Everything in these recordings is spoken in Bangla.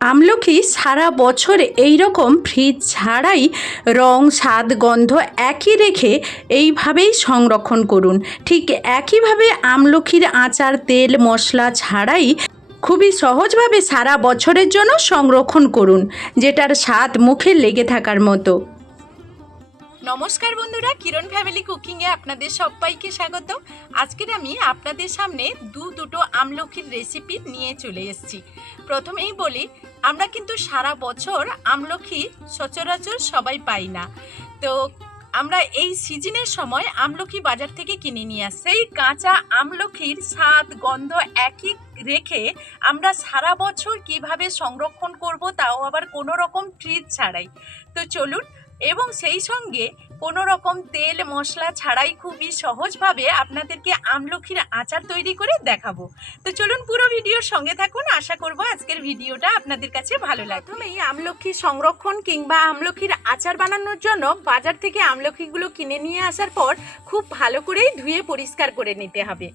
আমলকি সারা বছর এই রকম ফ্রিজ ছাড়াই রং, স্বাদ, গন্ধ একই রেখে এইভাবেই সংরক্ষণ করুন। ঠিক একইভাবে আমলকির আচার, তেল, মশলা ছাড়াই খুবই সহজভাবে সারা বছরের জন্য সংরক্ষণ করুন, যেটার স্বাদ মুখে লেগে থাকার মতো। নমস্কার বন্ধুরা, কিরণ ফ্যামিলি কুকিংয়ে আপনাদের সবাইকে স্বাগত। আজকের আমি আপনাদের সামনে দু দুটো আমলকির রেসিপি নিয়ে চলে এসেছি। প্রথমেই বলি, আমরা কিন্তু সারা বছর আমলকি সচরাচর সবাই পাই না। তো আমরা এই সিজনের সময় আমলকি বাজার থেকে কিনে নিয়ে আসি। সেই কাঁচা আমলকির স্বাদ, গন্ধ একই রেখে আমরা সারা বছর কীভাবে সংরক্ষণ করব, তাও আবার কোনো রকম ফ্রিজ ছাড়াই। তো চলুন এবং সেই সঙ্গে কোনো রকম তেল, মশলা ছাড়াই খুবই সহজভাবে আপনাদেরকে আমলকির আচার তৈরি করে দেখাবো। তো চলুন পুরো ভিডিওর সঙ্গে থাকুন, আশা করব আজকের ভিডিওটা আপনাদের কাছে ভালো লাগবে। প্রথমেই আমলকি সংরক্ষণ কিংবা আমলকির আচার বানানোর জন্য বাজার থেকে আমলকিগুলো কিনে নিয়ে আসার পর খুব ভালো করেই ধুয়ে পরিষ্কার করে নিতে হবে।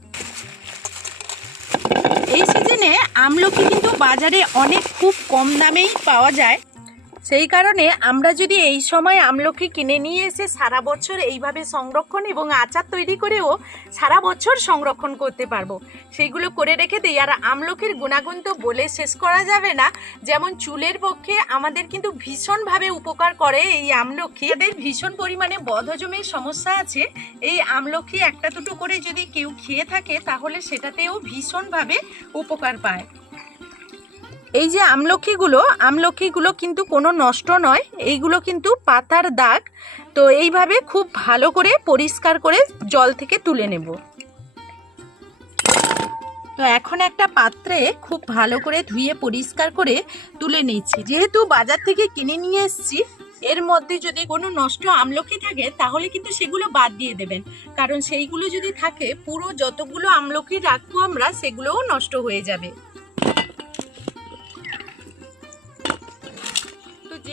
এই সিজনে আমলকি কিন্তু বাজারে অনেক খুব কম দামেই পাওয়া যায়। সেই কারণে আমরা যদি এই সময় আমলকি কিনে নিয়ে এসে সারা বছর এইভাবে সংরক্ষণ এবং আচার তৈরি করেও সারা বছর সংরক্ষণ করতে পারব, সেইগুলো করে রেখে দিই। আর আমলকির গুণাগুণ তো বলে শেষ করা যাবে না। যেমন চুলের পক্ষে আমাদের কিন্তু ভীষণভাবে উপকার করে এই আমলকি এদের ভীষণ পরিমাণে বদহজমের সমস্যা আছে। এই আমলকি একটা দুটো করে যদি কেউ খেয়ে থাকে, তাহলে সেটাতেও ভীষণভাবে উপকার পায়। এই যে আমলকিগুলো আমলকিগুলো কিন্তু কোনো নষ্ট নয়, এইগুলো কিন্তু পাতার দাগ। তো এইভাবে খুব ভালো করে পরিষ্কার করে জল থেকে তুলে নেব। তো এখন একটা পাত্রে খুব ভালো করে ধুয়ে পরিষ্কার করে তুলে নিচ্ছি। যেহেতু বাজার থেকে কিনে নিয়ে এসেছি, এর মধ্যে যদি কোনো নষ্ট আমলকি থাকে, তাহলে কিন্তু সেগুলো বাদ দিয়ে দেবেন। কারণ সেইগুলো যদি থাকে, পুরো যতগুলো আমলকি রাখব আমরা, সেগুলোও নষ্ট হয়ে যাবে।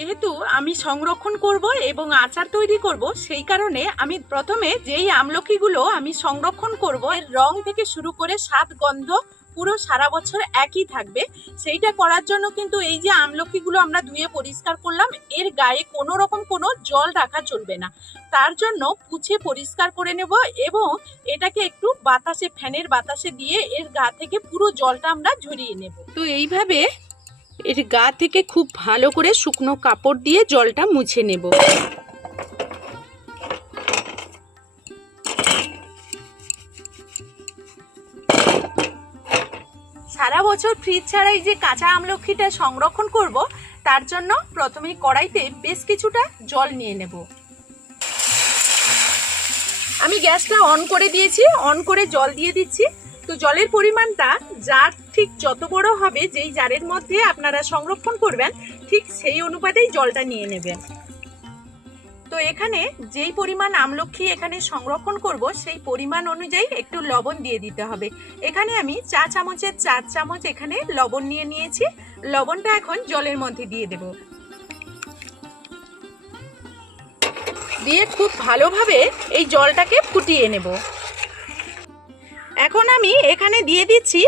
যেহেতু আমি সংরক্ষণ করব এবং আচার তৈরি করব, সেই কারণে আমি প্রথমে যেই আমলকিগুলো আমি সংরক্ষণ করব, এর রং থেকে শুরু করে স্বাদ, গন্ধ পুরো সারা বছর একই থাকবে। সেইটা করার জন্য কিন্তু এই যে আমলকিগুলো আমরা ধুয়ে পরিষ্কার করলাম, এর গায়ে কোনো রকম কোনো জল রাখা চলবে না। তার জন্য পুছে পরিষ্কার করে নেব এবং এটাকে একটু বাতাসে, ফ্যানের বাতাসে দিয়ে এর গা থেকে পুরো জলটা আমরা ঝরিয়ে নেব। তো এইভাবে এর গা থেকে খুব ভালো করে শুকনো কাপড় দিয়ে জলটা মুছে নেব। সারা বছর ফ্রিজ ছাড়াই যে কাঁচা আমলকিটা সংরক্ষণ করব, তার জন্য প্রথমেই কড়াইতে বেশ কিছুটা জল নিয়ে নেব। আমি গ্যাসটা অন করে দিয়েছি, অন করে জল দিয়ে দিচ্ছি। তো জলের পরিমাণটা যার ঠিক যত বড় হবে, যেই জারের মধ্যে আপনারা সংরক্ষণ করবেন, ঠিক সেই অনুপাতেই জলটা নিয়ে নেবেন। তো এখানে যেই পরিমাণ আমলক্ষী এখানে সংরক্ষণ করব, সেই পরিমাণ অনুযায়ী একটু লবণ দিয়ে দিতে হবে। এখানে আমি চা চামচের চার চামচ এখানে লবণ নিয়ে নিয়েছি। লবণটা এখন জলের মধ্যে দিয়ে দেব। দিয়ে খুব ভালোভাবে এই জলটাকে ফুটিয়ে নেব। এখন আমি এখানে দিয়ে দিচ্ছি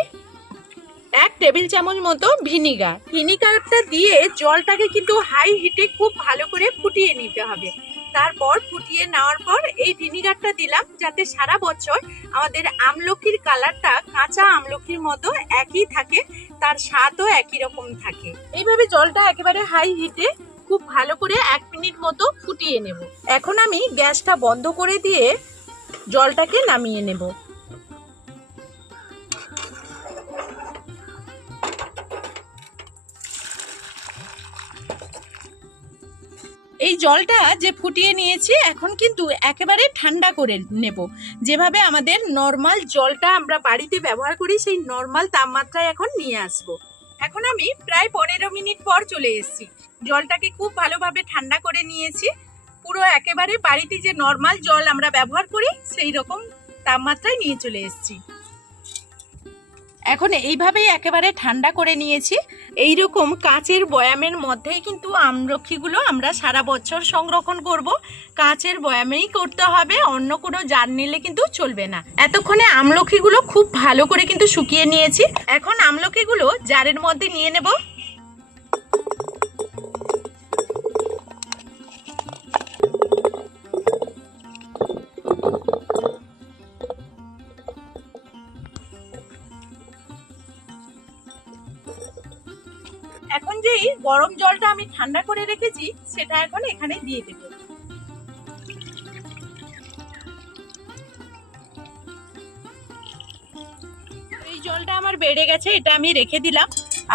এক টেবিল চামচ মতো ভিনিগার। ভিনিগারটা দিয়ে জলটাকে কিন্তু হাই হিটে খুব ভালো করে ফুটিয়ে নিতে হবে। তারপর ফুটিয়ে নেওয়ার পর এই ভিনিগারটা দিলাম যাতে সারা বছর আমাদের আমলকির কালারটা কাঁচা আমলকির মতো একই থাকে, তার স্বাদও একই রকম থাকে। এইভাবে জলটা একেবারে হাই হিটে খুব ভালো করে এক মিনিট মতো ফুটিয়ে নেব। এখন আমি গ্যাসটা বন্ধ করে দিয়ে জলটাকে নামিয়ে নেব। জলটা যে ফুটিয়ে নিয়েছি, এখন কিন্তু একেবারে ঠান্ডা করে নেব। যেভাবে আমাদের নর্মাল জলটা আমরা বাড়িতে ব্যবহার করি, সেই নর্মাল তাপমাত্রায় এখন নিয়ে আসব। এখন আমি প্রায় পনেরো মিনিট পর চলে এসেছি। জলটাকে খুব ভালোভাবে ঠান্ডা করে নিয়েছি। পুরো একেবারে বাড়িতে যে নর্মাল জল আমরা ব্যবহার করি, সেই রকম তাপমাত্রায় নিয়ে চলে এসেছি। এখন এইভাবেই একেবারে ঠান্ডা করে নিয়েছি। এই রকম কাচের বয়ামের মধ্যেই কিন্তু আমলক্ষীগুলো আমরা সারা বছর সংরক্ষণ করব। কাঁচের বয়ামেই করতে হবে, অন্য কোনো জার নিলে কিন্তু চলবে না। এতক্ষণে আমলক্ষীগুলো খুব ভালো করে কিন্তু শুকিয়ে নিয়েছি। এখন আমলক্ষীগুলো জারের মধ্যে নিয়ে নেব। গরম জলটা আমি ঠান্ডা করে রেখেছি, সেটা এখন এখানে দিয়ে দেব। এই জলটা আমার বেড়ে গেছে, এটা আমি রেখে দিলাম।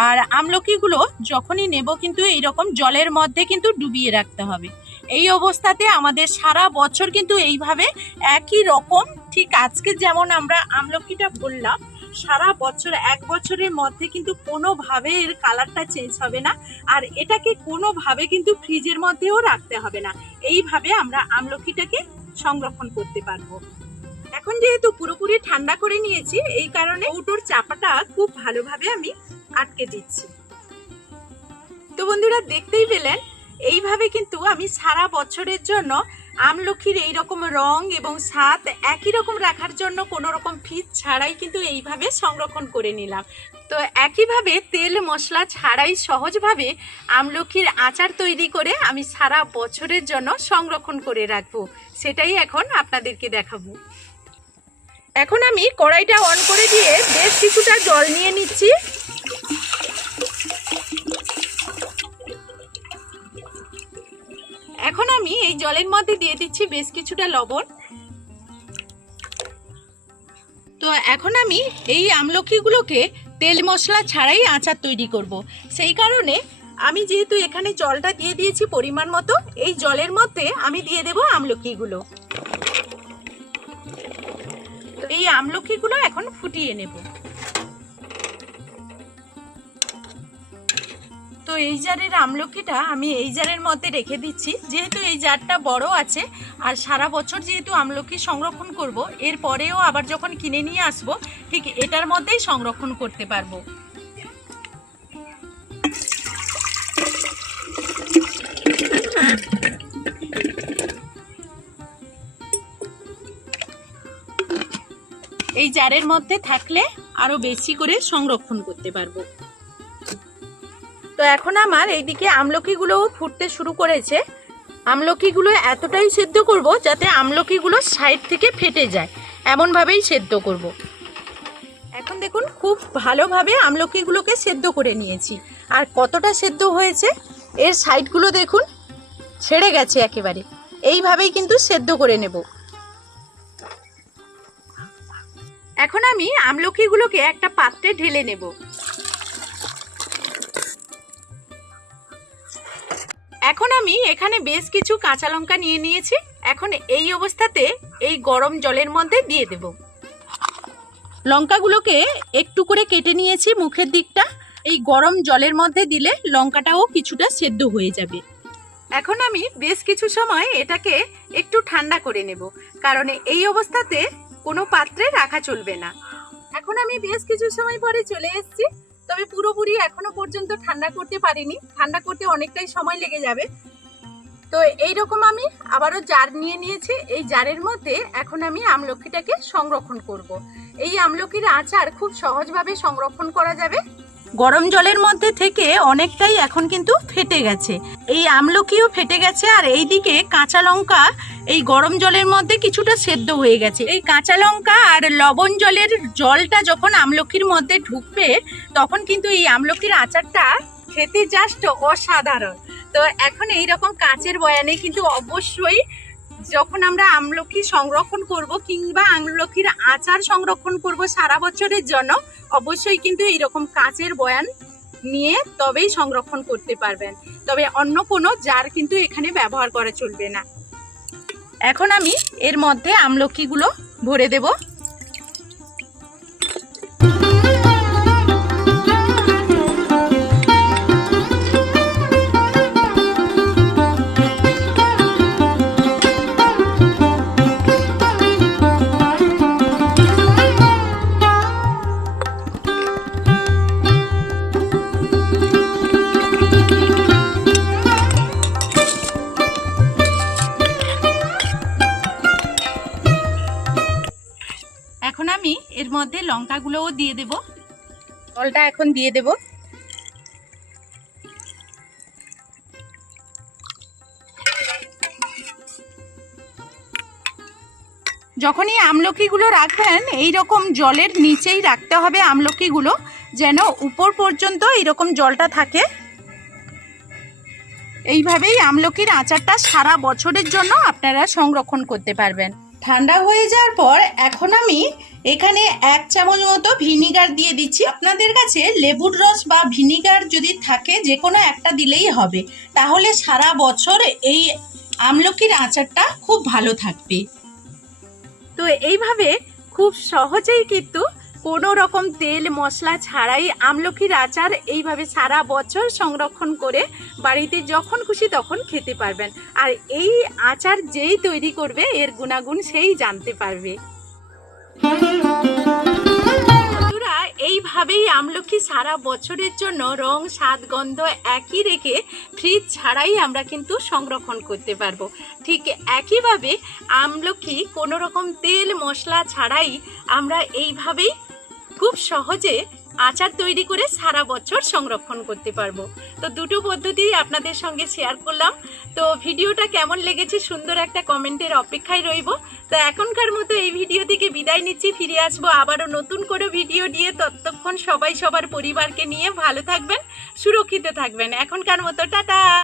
আর আমলকিগুলো যখনই নেব কিন্তু এইরকম জলের মধ্যে কিন্তু ডুবিয়ে রাখতে হবে। এই অবস্থাতে আমাদের সারা বছর কিন্তু এইভাবে একই রকম, ঠিক আজকে যেমন আমরা আমলকিটা বললাম সারা বছর, এক বছরের মধ্যে কিন্তু কোনোভাবে এর কালারটা চেঞ্জ হবে না। আর এটাকে কোনোভাবে কিন্তু ফ্রিজের মধ্যেও রাখতে হবে না। এইভাবে আমরা আমলকিটাকে সংরক্ষণ করতে পারব। এখন যেহেতু পুরোপুরি ঠান্ডা করে নিয়েছি, এই কারণে উটোর চাপাটা খুব ভালোভাবে আমি আটকে দিচ্ছি। তো বন্ধুরা, দেখতেই পেলেন, এইভাবে কিন্তু আমি সারা বছরের জন্য আমলকির এই রকম রং এবং স্বাদ একই রকম রাখার জন্য কোনো রকম ফিজ ছাড়াই কিন্তু এইভাবে সংরক্ষণ করে নিলাম। তো একইভাবে তেল মশলা ছাড়াই সহজভাবে আমলকির আচার তৈরি করে আমি সারা বছরের জন্য সংরক্ষণ করে রাখব। সেটাই এখন আপনাদেরকে দেখাবো। এখন আমি কড়াইটা অন করে দিয়ে বেশ কিছুটা জল নিয়ে নিচ্ছি। আমি এই জলের মধ্যে দিয়ে দিচ্ছি বেশ কিছুটা লবণ। তো এখন আমি এই আমলকিগুলোকে তেল মশলা ছাড়াই আচার তৈরি করব। সেই কারণে আমি যেহেতু এখানে জলটা দিয়ে দিয়েছি পরিমাণ মতো, এই জলের মধ্যে আমি দিয়ে দেব আমলকিগুলো। তো এই আমলকিগুলো এখন ফুটিয়ে নেব। তো এই জারের আমলকিটা আমি এই জারের মধ্যে রেখে দিচ্ছি। যেহেতু এই জারটা বড় আছে, আর সারা বছর যেহেতু আমলকি সংরক্ষণ করব, এর পরেও আবার যখন কিনে নিয়ে আসব, ঠিক এটার মধ্যেই সংরক্ষণ করতে পারব। এই জারের মধ্যে থাকলে আরও বেশি করে সংরক্ষণ করতে পারব। তো এখন আমার এইদিকে আমলকিগুলোও ফুটতে শুরু করেছে। আমলকিগুলো এতটাই সেদ্ধ করব যাতে আমলকিগুলো সাইড থেকে ফেটে যায়। এমনভাবেই সেদ্ধ করব। এখন দেখুন, খুব ভালোভাবে আমলকিগুলোকে সেদ্ধ করে নিয়েছি। আর কতটা সেদ্ধ হয়েছে, এর সাইডগুলো দেখুন, ছেড়ে গেছে একেবারে। এইভাবেই কিন্তু সেদ্ধ করে নেব। এখন আমি আমলকিগুলোকে একটা পাত্রে ঢেলে নেব। এখন আমি এখানে বেশ কিছু কাঁচা লঙ্কা নিয়ে নিয়েছি। এখন এই অবস্থাতে এই গরম জলের মধ্যে দিয়ে দেব। লঙ্কাগুলোকে একটু করে কেটে নিয়েছি মুখের দিকটা। এই গরম জলের মধ্যে দিলে লঙ্কাটাও কিছুটা সেদ্ধ হয়ে যাবে। এখন আমি বেশ কিছু সময় এটাকে একটু ঠান্ডা করে নেব, কারণ এই অবস্থাতে কোনো পাত্রে রাখা চলবে না। এখন আমি বেশ কিছু সময় পরে চলে এসেছি। তবে পুরোপুরি এখনও পর্যন্ত ঠান্ডা করতে পারিনি। ঠান্ডা করতে অনেকটাই সময় লেগে যাবে। তো এই রকম আমি আবারও জার নিয়ে নিয়েছি। এই জারের মধ্যে এখন আমি আমলকিটাকে সংরক্ষণ করব। এই আমলকির আচার খুব সহজভাবে সংরক্ষণ করা যাবে। গরম জলের মধ্যে থেকে অনেকটাই এখন কিন্তু ফেটে গেছে। এই আমলকিও ফেটে গেছে আর এইদিকে কাঁচা লঙ্কা এই গরম জলের মধ্যে কিছুটা সেদ্ধ হয়ে গেছে। এই কাঁচা লঙ্কা আর লবণ জলের জলটা যখন আমলকির মধ্যে ঢুকবে, তখন কিন্তু এই আমলকির আচারটা খেতে জাস্ট অসাধারণ। তো এখন এই রকম কাঁচের বয়ানে কিন্তু অবশ্যই যখন আমরা আমলকি সংরক্ষণ করব কিংবা আমলকির আচার সংরক্ষণ করব সারা বছরের জন্য, অবশ্যই কিন্তু এইরকম কাঁচের বয়ান নিয়ে তবেই সংরক্ষণ করতে পারবেন। তবে অন্য কোনো জার কিন্তু এখানে ব্যবহার করা চলবে না। এখন আমি এর মধ্যে আমলকিগুলো ভরে দেব। মধ্যে লঙ্কাগুলোও দিয়ে দেব। জলটা এখন দিয়ে দেব। যখনই আমলকিগুলো রাখবেন এই রকম জলের নিচেই রাখতে হবে আমলকিগুলো, যেন উপর পর্যন্ত এরকম জলটা থাকে। এইভাবেই আমলকির আচারটা সারা বছরের জন্য আপনারা সংরক্ষণ করতে পারবেন। ঠান্ডা হয়ে যাওয়ার পর এখন আমি এখানে এক চামচ মতো ভিনিগার দিয়ে দিচ্ছি। আপনাদের কাছে লেবুর রস বা ভিনিগার যদি থাকে যে কোনো একটা দিলেই হবে। তাহলে সারা বছর এই আমলকির আচারটা খুব ভালো থাকবে। তো এইভাবে খুব সহজেই কিন্তু কোনো রকম তেল, মশলা ছাড়াই আমলকির আচার এইভাবে সারা বছর সংরক্ষণ করে বাড়িতে যখন খুশি তখন খেতে পারবেন। আর এই আচার যেই তৈরি করবে, এর গুণাগুণ সেই জানতে পারবে। এইভাবেই আমলকি সারা বছরের জন্য রং, স্বাদ, গন্ধ একই রেখে ফ্রিজ ছাড়াই আমরা কিন্তু সংরক্ষণ করতে পারব। ঠিক একইভাবে আমলকি কোনো রকম তেল, মশলা ছাড়াই আমরা এইভাবেই খুব সহজে আচার তৈরি করে সারা বছর সংরক্ষণ করতে পারব। তো দুটো পদ্ধতি আপনাদের সঙ্গে শেয়ার করলাম। তো ভিডিওটা কেমন লেগেছে সুন্দর একটা কমেন্টের অপেক্ষায় রইব। তো এখনকার মতো এই ভিডিও থেকে বিদায় নিচ্ছি, ফিরে আসব আবারও নতুন করে ভিডিও দিয়ে ততক্ষণ সবাই সবার পরিবারকে নিয়ে ভালো থাকবেন, সুরক্ষিত থাকবেন। এখনকার মতো, টাটা!